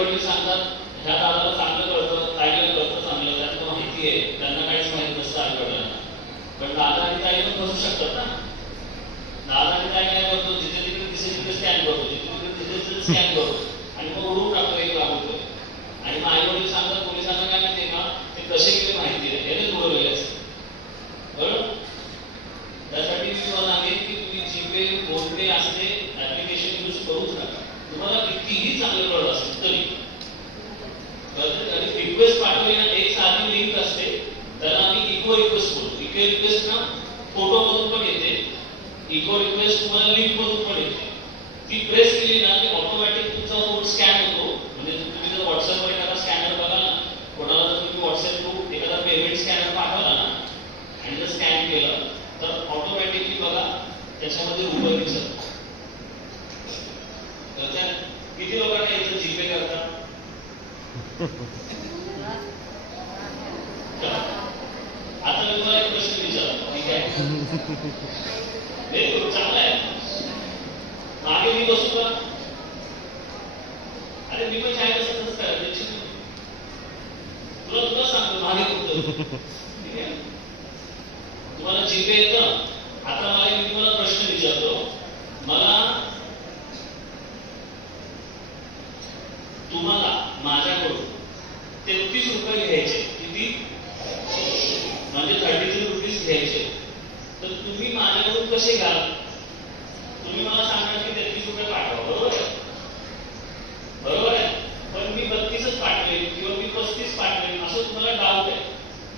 वडील सांगतात. ह्या दादाला चांगलं कळतं ताईला कळतं चांगलं त्यांना माहिती आहे. त्यांना काहीच माहीत नसतं आई वडिलांना पण दादा आणि ताई पण बसू शकतात ना. दादा आणि ताई काय करतो जिथे तिथे दिसेल तिथे स्कॅन करतो जिथे तिथे तिथे स्कॅन करतो. आणि मग उडून टाकतो एक राबवतो आणि मग आई वडील सांगतात पोलिसांना काय माहिती का? ते कसे गेले माहिती आहे. त्याने उडवलेले असते. बरोबर त्यासाठी मी तुम्हाला सांगेन की तुम्ही जीपे फोनपे असते ऍप्लिकेशन यूज करूच टाका तुम्हाला कितीही चांगलं कळत असेल तरी. रिक्वेस्ट पाठवली ना एक साधी लिंक असते. त्याला आम्ही इको रिक्वेस्ट बोलतो. इको रिक्वेस्ट ना फोटो मधून पण येते. इको रिक्वेस्ट तुम्हाला लिंक मधून पण येते. ती प्रेस केली ना की ऑटोमॅटिक तुमचा कोड स्कॅन होतो. म्हणजे तुम्ही जर व्हॉट्सअपवर एखादा स्कॅनर बघाल ना कोणाला जर तुम्ही व्हॉट्सअप थ्रू एखादा पेमेंट स्कॅनर पाठवला ना आणि जर स्कॅन केलं तर ऑटोमॅटिकली बघा त्याच्यामध्ये रुपये दिसत किती लोकांना याचं जीपे करता आता मी तुम्हाला एक प्रश्न विचारतो. ठीक आहे? व्हेरी चांगला आहे. मागे मी बसू का? अरे मी पण शाळेत असत नसतं त्याची तुला तुला सांगतो मागे कुठं? तुम्हाला जीपे येतं. आता मला मी तुम्हाला प्रश्न विचारतो. मला तुम्हाला माझ्याकडून तेहतीस रुपये घ्यायचे. किती? म्हणजे थर्टी थ्री रुपीज घ्यायचे. तर तुम्ही माझ्याकडून कसे घ्याल? तुम्ही मला सांगा की तेहतीस रुपये पाठवा. बरोबर आहे? बरोबर आहे? पण मी बत्तीसच पाठवेन किंवा मी पस्तीस पाठवेन असं तुम्हाला डाऊट आहे.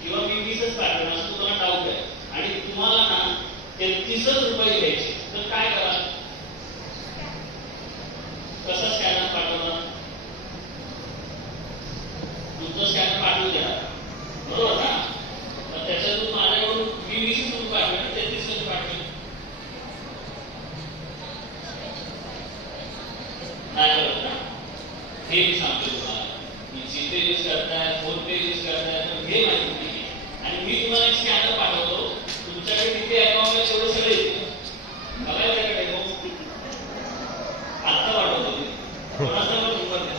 किंवा मी वीसच पाठवेन असं तुम्हाला डाऊट आहे. आणि तुम्हाला ना तेहतीसच रुपये घ्यायचे. तर काय करा? कसं स्कॅनर पाठवणार तुमचं स्कॅनर पाठवू द्या बरोबर ना तर त्याच्यातून माझ्याकडून मी वीसच रुपये पाठवेन तेहतीस रुपये पाठवेन नाही बरोबर ना हे मी सांगतो तुम्हाला. मी जीपे यूज करताय फोन पे यूज करताय तर हे माहिती नाही आणि मी तुम्हाला एक स्कॅनर पाठवतो तुमच्याकडे किती अकाउंट आहे तेवढं सगळे येतील. आत्ता पाठवतो कोणाचा पण नंबर द्या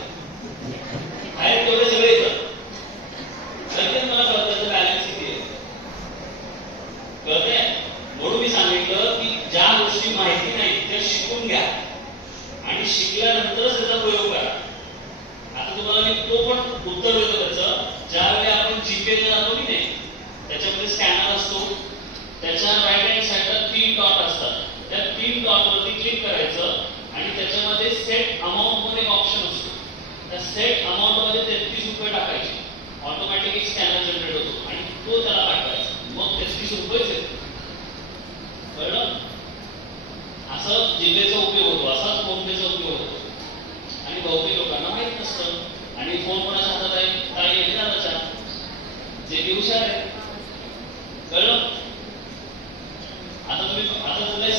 आहे तेवढे सगळे येतात. लगेच मला कळतं बॅलन्स किती आहे? कळतंय? म्हणून मी सांगितलं की ज्या गोष्टी माहिती नाही त्या शिकून घ्या. आणि शिकल्यानंतरच त्याचा प्रयोग करा. आता तुम्हाला मी तो पण उत्तर देतो त्याचं. ज्यावेळी आपण जीपे जातो की नाही त्याच्यामध्ये स्कॅनर असतो. त्याच्या राईट हँड साईडला तीन डॉट असतात. त्या तीन डॉटवरती क्लिक करायचं आणि त्याच्यामध्ये सेट अमाऊंटमध्ये एक ऑप्शन असतो. त्या सेट अमाऊंटमध्ये तेहतीस रुपये टाकायचे. ऑटोमॅटिक एक स्कॅनर जनरेट होतो आणि तो त्याला पाठवायचा. मग तेहतीस रुपयेच येतो कळलं? असं जिल्ह्याचा उपयोग मुंबईचा उपयोग होतो. आणि बहुतेक लोकांना माहीत नसतं. आणि फोन कोणाच्या हातात आहे? काय येणारच्या जे की हुशार आहे कळलं? आता तुम्ही आता तुम्ही